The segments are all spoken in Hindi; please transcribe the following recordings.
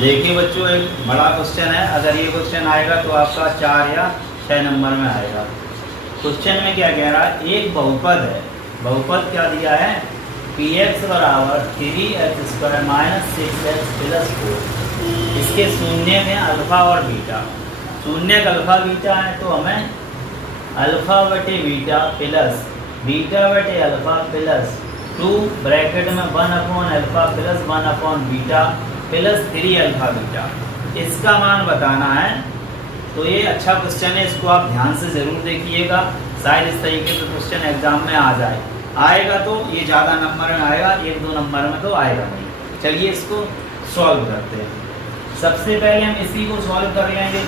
देखिए बच्चों, एक बड़ा क्वेश्चन है। अगर ये क्वेश्चन आएगा तो आपका 4 या 6 नंबर में आएगा। क्वेश्चन में क्या कह रहा है, एक बहुपद है। बहुपद क्या दिया है, px बराबर 3x² - 6x + 4। इसके शून्य में अल्फा और बीटा, शून्य का अल्फा बीटा है तो हमें अल्फा बटे बीटा प्लस बीटा बटे अल्फा प्लस 2 ब्रैकेट में 1/अल्फा प्लस 1/बीटा प्लस 3 अल्फा बीटा, इसका मान बताना है। तो ये अच्छा क्वेश्चन है, इसको आप ध्यान से ज़रूर देखिएगा। शायद इस तरीके से क्वेश्चन एग्जाम में आ जाए। आएगा तो ये ज़्यादा नंबर में आएगा, 1-2 नंबर में तो आएगा नहीं। चलिए इसको सॉल्व करते हैं। सबसे पहले हम इसी को सॉल्व कर लेंगे,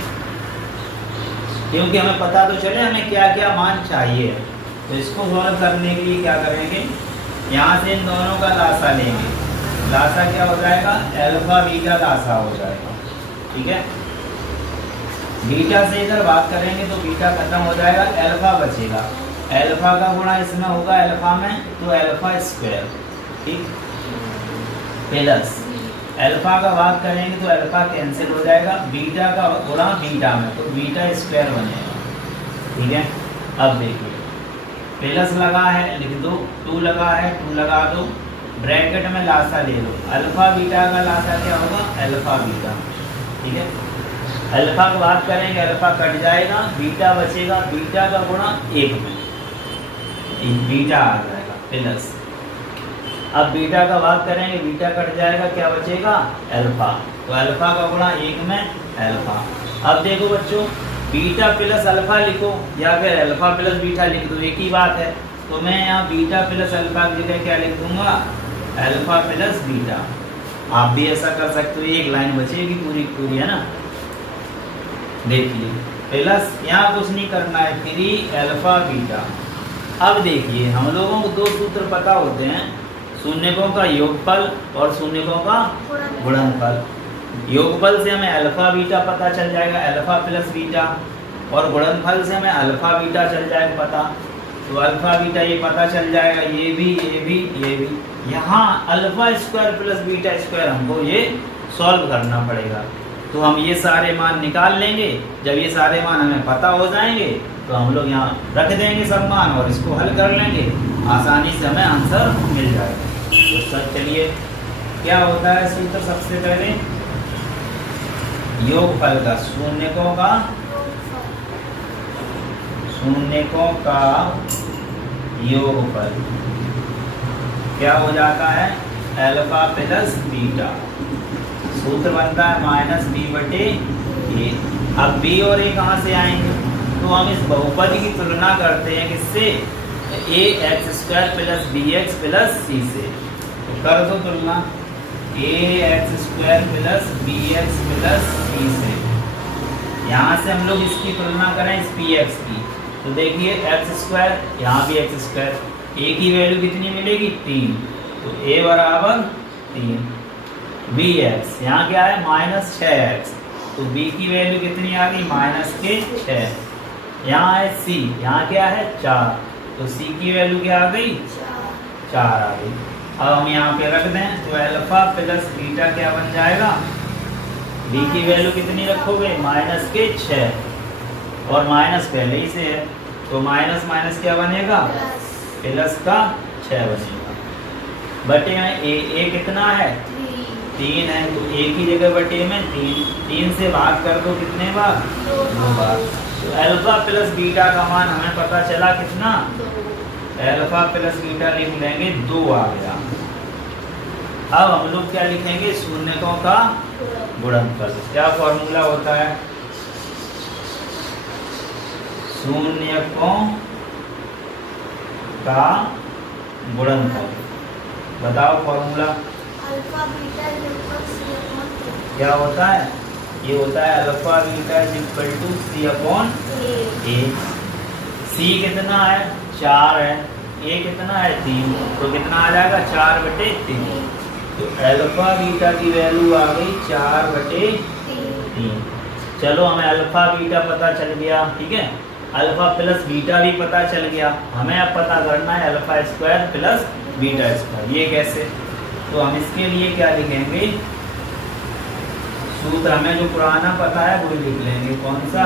क्योंकि हमें पता तो चले हमें क्या क्या मान चाहिए। तो इसको सॉल्व करने के लिए क्या करेंगे, यहाँ से इन दोनों का लासा लेंगे। लासा क्या हो जाएगा, अल्फा बीटा लासा हो जाएगा। ठीक है, बीटा से इधर बात करेंगे तो बीटा खत्म हो जाएगा, अल्फा बचेगा। अल्फा का गुणा इसमें होगा अल्फा में, तो अल्फा स्क्वायर, ठीक, प्लस अल्फा का बात करेंगे तो अल्फा कैंसिल हो जाएगा। बीटा का गुणा बीटा में, तो बीटा स्क्वायर बनेगा। ठीक है, अब देखिए प्लस लगा है, लिख दो, 2 लगा है, 2 लगा दो, ब्रैकेट में लासा ले लो। अल्फा बीटा का लासा क्या होगा, अल्फा बीटा। ठीक है, अल्फा की बात करेंगे, अल्फा कट जाएगा, बीटा बचेगा, बीटा का गुणा 1 में बीटा आ जाएगा प्लस। अब बीटा का बात करेंगे, बीटा कट जाएगा, क्या बचेगा, अल्फा, तो अल्फा का गुणा 1 में अल्फा। अब देखो बच्चों, बीटा प्लस अल्फा लिखो या फिर अल्फा प्लस बीटा लिख दो, एक ही बात है। तो मैं यहाँ बीटा प्लस अल्फा की जगह क्या लिख दूंगा, अल्फा प्लस बीटा। आप भी ऐसा कर सकते हो, एक लाइन बचेगी पूरी पूरी, है ना। देखिए प्लस, यहाँ कुछ नहीं करना है, 3 अल्फा बीटा। अब देखिए हम लोगों को 2 सूत्र पता होते हैं, शून्यकों का योगफल और शून्यकों का गुणनफल। योगफल से हमें अल्फा बीटा पता चल जाएगा, अल्फा प्लस बीटा, और गुणनफल से हमें अल्फा बीटा चल जाएगा पता। तो अल्फा बीटा ये पता चल जाएगा, ये भी ये भी ये भी। यहाँ alpha square plus beta square हमको ये सॉल्व करना पड़ेगा। तो हम ये सारे मान निकाल लेंगे। जब ये सारे मान हमें पता हो जाएंगे तो हम लोग यहाँ रख देंगे सब मान और इसको हल कर लेंगे, आसानी से हमें आंसर मिल जाएगा। तो सर चलिए, क्या होता है सूत्र, सबसे पहले योगफल का, शून्यकों का योगफल क्या हो जाता है, अल्फा प्लस बीटा। सूत्र बनता है -b/a। अब b और a कहाँ से आएंगे, तो हम इस बहुपद की तुलना करते हैं किससे, ax² + bx + c से। तो कर दो तुलना, ax² + bx + c से। यहाँ से हम लोग इसकी तुलना करें इस px की, तो देखिए x², यहाँ भी x², a की वैल्यू कितनी मिलेगी, 3, तो a बराबर 3। bx यहाँ क्या है, -6x, तो b की वैल्यू कितनी आ गई, -6। यहाँ है c, यहाँ क्या है 4, तो c की वैल्यू क्या आ गई, 4 आ गई। अब हम यहाँ पे रख दें, तो अल्फा प्लस बीटा क्या बन जाएगा, b की वैल्यू कितनी रखोगे, -6, और माइनस पहले ही से है, तो माइनस माइनस क्या बनेगा, प्लस का 6 बनेगा। बटे में a कितना है, 3 है, तो a की जगह बटे में 3 से भाग कर दो, कितने बार, 2 बार। तो अल्फा प्लस बीटा का मान हमें पता चला कितना, अल्फा प्लस बीटा लिख लेंगे 2 आ गया। अब हम लोग क्या लिखेंगे, शून्यकों का गुणनफल। क्या फॉर्मूला होता है, शून्यकों का गुणनफल, बताओ फॉर्मूला अल्फा बीटा क्या होता है, ये होता है अल्फा बीटा c/a। c कितना है, 4 है, a कितना है, 3, तो कितना आ जाएगा, 4/3। तो अल्फा बीटा की वैल्यू आ गई 4/3। चलो हमें अल्फा बीटा पता चल गया, ठीक है, अल्फा प्लस बीटा भी पता चल गया। हमें अब पता करना है अल्फा² प्लस बीटा²। ये कैसे, तो हम इसके लिए क्या लिखेंगे, सूत्र हमें जो पुराना पता है वो लिख लेंगे। कौन सा?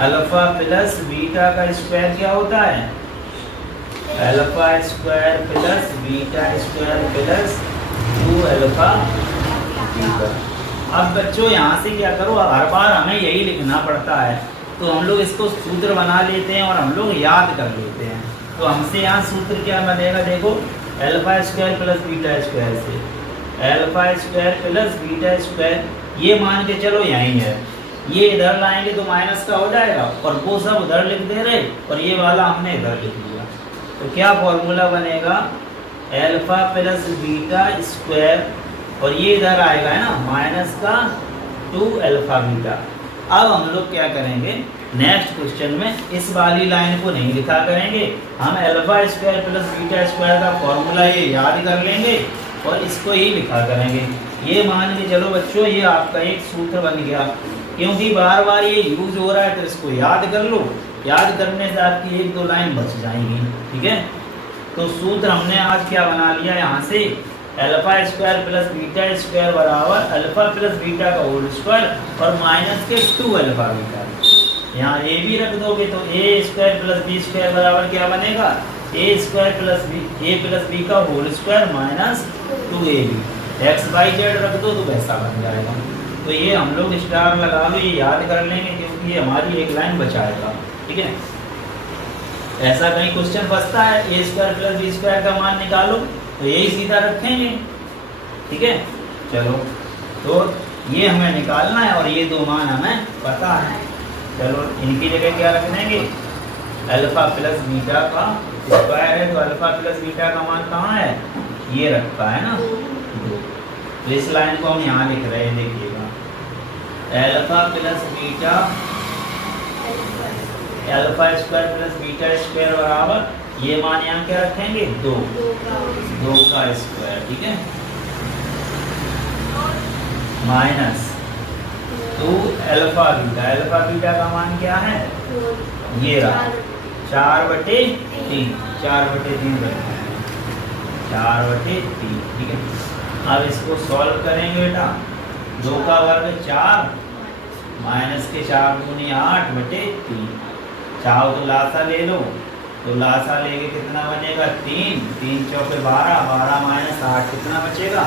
अल्फा प्लस बीटा का स्क्वायर क्या होता है? Alpha square plus beta square plus 2 alpha beta. अब बच्चों यहाँ से क्या करो, हर बार हमें यही लिखना पड़ता है, तो हम लोग इसको सूत्र बना लेते हैं और हम लोग याद कर लेते हैं। तो हमसे यहाँ सूत्र क्या बनेगा, देखो alpha square plus beta square से alpha square plus beta square, ये मान के चलो यहीं है, ये इधर लाएंगे तो माइनस का हो जाएगा और वो सब उधर लिख दे रहे और ये वाला हमने इधर लिख दिया। तो क्या फॉर्मूला बनेगा? अल्फा प्लस बीटा स्क्वायर और ये इधर आएगा है ना माइनस का 2 अल्फा बीटा। अब हम लोग क्या करेंगे, नेक्स्ट क्वेश्चन में इस वाली लाइन को नहीं लिखा करेंगे, हम alpha square plus beta square का फॉर्मूला ये याद कर लेंगे और इसको ही लिखा करेंगे। ये मान के चलो बच्चों, ये आपका एक सूत्र बन गया, क्योंकि बार बार ये यूज हो रहा है तो इसको याद कर लो। याद करने से आपकी 1-2 लाइन बच जाएंगी। ठीक है, तो सूत्र हमने आज क्या बना लिया यहाँ से, alpha square plus beta square बराबर अल्फा प्लस बीटा का होल स्क्वायर और माइनस के 2 अल्फा बीटा। यहाँ ए भी रख दोगे तो a square plus b square बराबर क्या बनेगा, ए स्क्वायर प्लस बी का whole square minus 2ab। X y z रख दो तो वैसा बन जाएगा। तो ये हम लोग स्टार लगा लो, ये याद कर लेंगे क्योंकि ये हमारी एक लाइन बचाएगा। ठीक है, ऐसा कहीं क्वेश्चन बचता है ए स्क्वायर प्लस बी स्क्वायर का मान निकालो तो यही सीधा रखेंगे। ठीक है, चलो तो ये हमें निकालना है और ये 2 मान हमें पता है। चलो इनकी जगह क्या रख देंगे, अल्फा प्लस बीटा का स्क्वायर है तो अल्फा प्लस बीटा का मान कहाँ है, ये रखा है ना 2। तो इस लाइन को हम यहाँ लिख रहे हैं, देखिएगा alpha plus beta alpha square plus beta square बराबर ये मान यहाँ क्या रखेंगे 2 का स्क्वायर। ठीक है, माइनस 2 अल्फा बीटा का मान क्या है, ये रहा 4/3 4/3 रखना है 4/3। ठीक है, अब इसको सॉल्व करेंगे बेटा, 2 का वर्ग 4 माइनस के 4 दूनी 8/3। चाहो तो लासा ले लो, तो लासा लेके कितना बनेगा 3 3 चौके 12 12 माइनस 8 कितना बचेगा,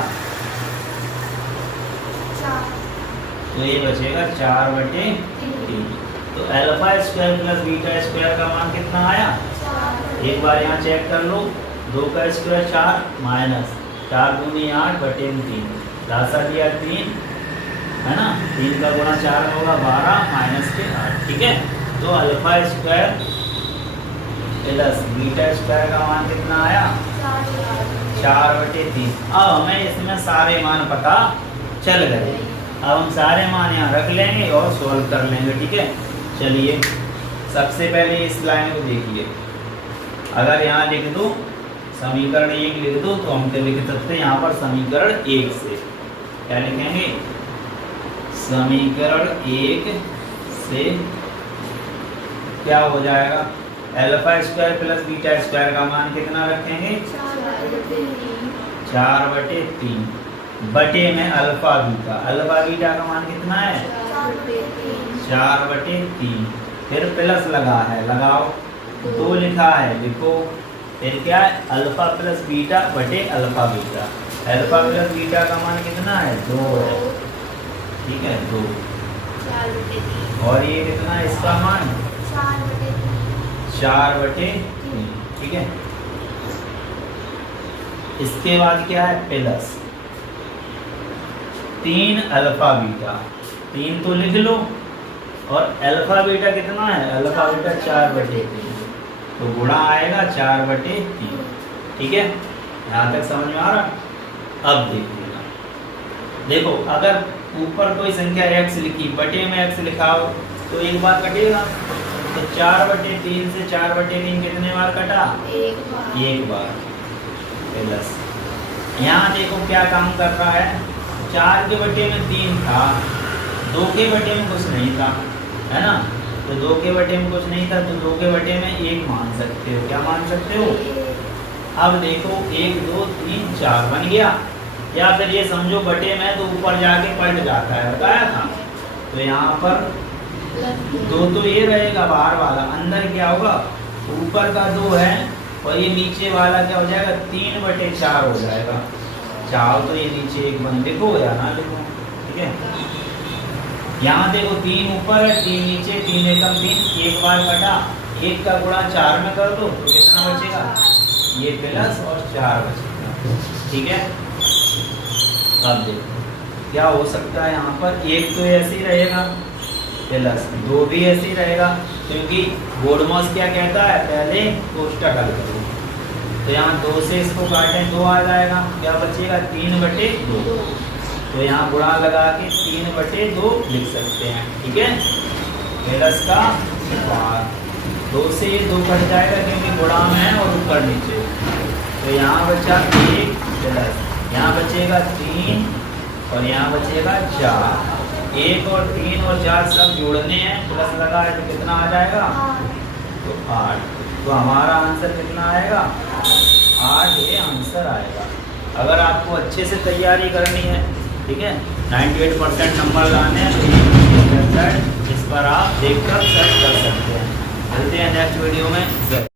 तो ये बचेगा 4/3। तो alpha square plus beta square का मान कितना आया, एक बार यहाँ चेक कर लो, 2 का स्क्वायर 4 माइनस 4 दूनी 8/3, लासा दिया 3 है ना, 3 का गुणा 4 होगा 12 माइनस के 8। ठीक है, तो alpha square plus beta square का मान कितना आया 4/3। अब हमें इसमें सारे मान पता चल गए, अब हम सारे मान यहाँ रख लेंगे और सॉल्व कर लेंगे। ठीक है, चलिए सबसे पहले इस लाइन को देखिए, अगर यहाँ लिख दो समीकरण 1 लिख दो तो हम क्या लिख सकते हैं यहाँ पर समीकरण 1 से, क्या लिखेंगे, समीकरण 1 से क्या हो जाएगा, alpha square plus beta square का मान कितना रखेंगे 4/3 बटे में अल्फा बीटा का मान कितना है 4/3, फिर प्लस लगा है लगाओ, 2 लिखा है लिखो, फिर क्या है अल्फा प्लस बीटा बटे alpha beta. Alpha plus beta का मान कितना है 2 है। ठीक है, 2 और ये कितना है इसका मान 4/3। ठीक है, इसके बाद क्या है प्लस 3 अल्फा बीटा, 3 तो लिख लो और अल्फा बीटा कितना है, अल्फा बीटा 4/3 तो गुणा आएगा 4/3। ठीक है, यहाँ तक समझ में आ रहा। अब देखिएगा, देखो अगर ऊपर कोई संख्या x लिखी बटे में x लिखाओ तो एक बार कटेगा, तो 4/3 से 4/3 कितने बार कटा, एक बार प्लस। यहाँ देखो क्या काम कर रहा है, 4 के बटे में 3 था, 2 के बटे में कुछ नहीं था, है ना, तो 2 के बटे में कुछ नहीं था तो 2 के बटे में 1 मान सकते हो। क्या मान सकते हो, अब देखो 1 2 3 4 बन गया, या फिर ये समझो बटे में तो ऊपर जाके पलट जाता है, बताया था। तो यहाँ पर 2 तो ये रहेगा बाहर वाला, अंदर क्या होगा, ऊपर का 2 है और ये नीचे वाला क्या हो जाएगा, 3/4 हो जाएगा। चाहो तो ये नीचे 1 बन लिखो या ना लिखो, ठीक है। यहाँ देखो 3 ऊपर है 3 नीचे, 3 एकम 3, एक बार कटा, 1 का गुणा 4 में कर दो तो कितना बचेगा, ये प्लस और 4 बचेगा, ठीक है। अब देखो क्या हो सकता है, यहाँ पर 1 तो ऐसे ही रहेगा प्लस 2 भी ऐसे ही रहेगा, क्योंकि बोर्डमॉस क्या कहता है, पहले कोष्टक हल करो। तो यहाँ 2 से इसको काटें 2 आ जाएगा, क्या बचेगा 3/2। तो यहाँ गुणा लगा के 3/2 लिख सकते हैं, ठीक है। प्लस का 2 से ये 2 कट जाएगा क्योंकि गुणा में है और ऊपर नीचे। तो यहाँ बचा 1 प्लस, यहाँ बचेगा 3 और यहाँ बचेगा 4। 1 और 3 और 4 सब जोड़ने हैं, प्लस लगा है तो कितना आ जाएगा, तो 8। तो हमारा आंसर कितना आएगा, 8 ये आंसर आएगा। अगर आपको अच्छे से तैयारी करनी है, ठीक है, 98% नंबर लाने हैं, तो ये वेबसाइट इस पर आप देखकर सर्च कर सकते हैं। मिलते हैं नेक्स्ट वीडियो में।